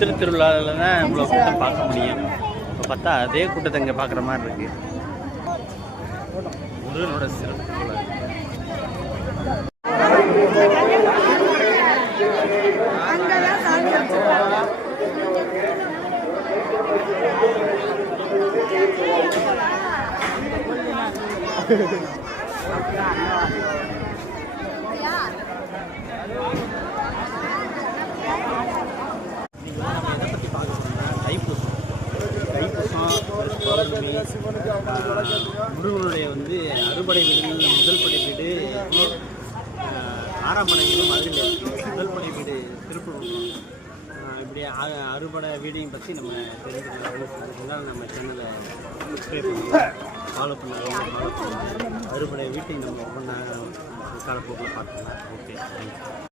சித்திரை திருவிழாவில் தான் இவ்வளோ கூட்டம் பார்க்க முடியும். இப்போ பார்த்தா அதே கூட்டத்தை இங்கே பார்க்குற மாதிரி இருக்கு. முருகனோட சிறப்பு போல. முருகனுடைய வந்து அறுபடை வீடுகளில் முதல் படை வீடு 6ஆம் படை வீடு மதுரையில் இருக்குது. முதல் படை வீடு திருப்பூர். இப்படி அறுபடை வீடையும் பற்றி நம்ம தெரிஞ்சுக்கலாம். நம்ம சேனலை சப்ஸ்கிரைப் பண்ணுவோம், ஃபாலோ பண்ணுவோம். அறுபடை வீட்டையும் நம்ம ஒவ்வொன்றா காலப்போக்கில் பார்க்கலாம். Okay, thank you.